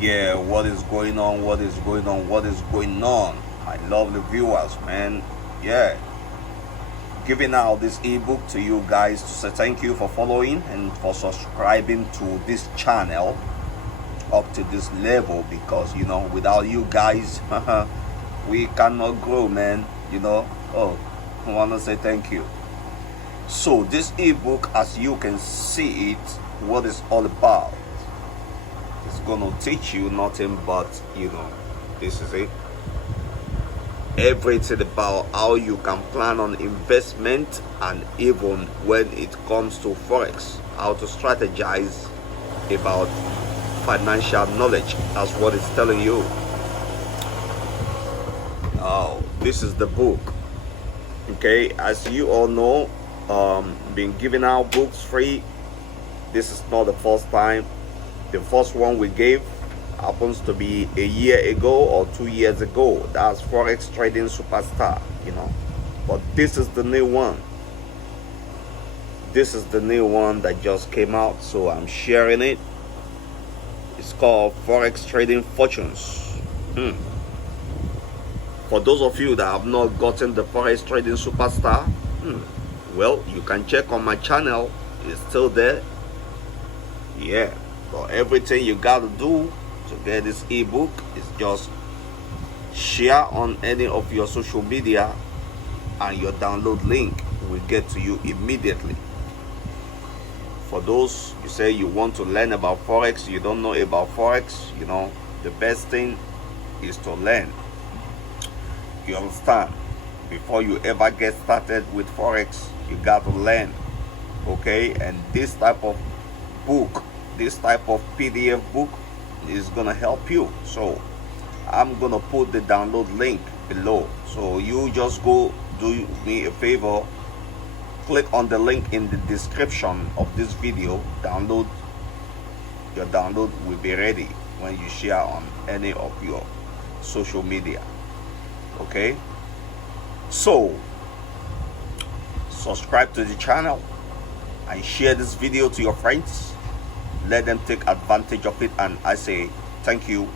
Yeah, what is going on? What is going on? What is going on? My lovely viewers, man. Yeah, giving out this ebook to you guys to say thank you for following and for subscribing to this channel up to this level, because without you guys we cannot grow, man. Oh, I want to say thank you. So this ebook, as you can see it, what it's all about, it's gonna teach you nothing but this is it, everything about how you can plan on investment, and even when it comes to forex, how to strategize about financial knowledge. That's what it's telling you. Oh, this is the book. Okay, as you all know, been giving out books free. This is not the first time. The first one we gave happens to be a year ago or 2 years ago. That's Forex Trading Superstar, but this is the new one. This is the new one that just came out, so I'm sharing it. It's called Forex Trading Fortunes. For those of you that have not gotten the Forex Trading Superstar, well, you can check on my channel. It's still there. Yeah, but everything you gotta do to get this ebook is just share on any of your social media, and your download link will get to you immediately. For those you say you want to learn about forex, you don't know about forex, the best thing is to learn. You understand? Before you ever get started with forex, you got to learn. Okay, and this type of book, this type of PDF book is gonna help you. So I'm gonna put the download link below, so you just go do me a favor, click on the link in the description of this video, download. Your download will be ready when you share on any of your social media. Okay, so subscribe to the channel and share this video to your friends. Let them take advantage of it, and I say thank you.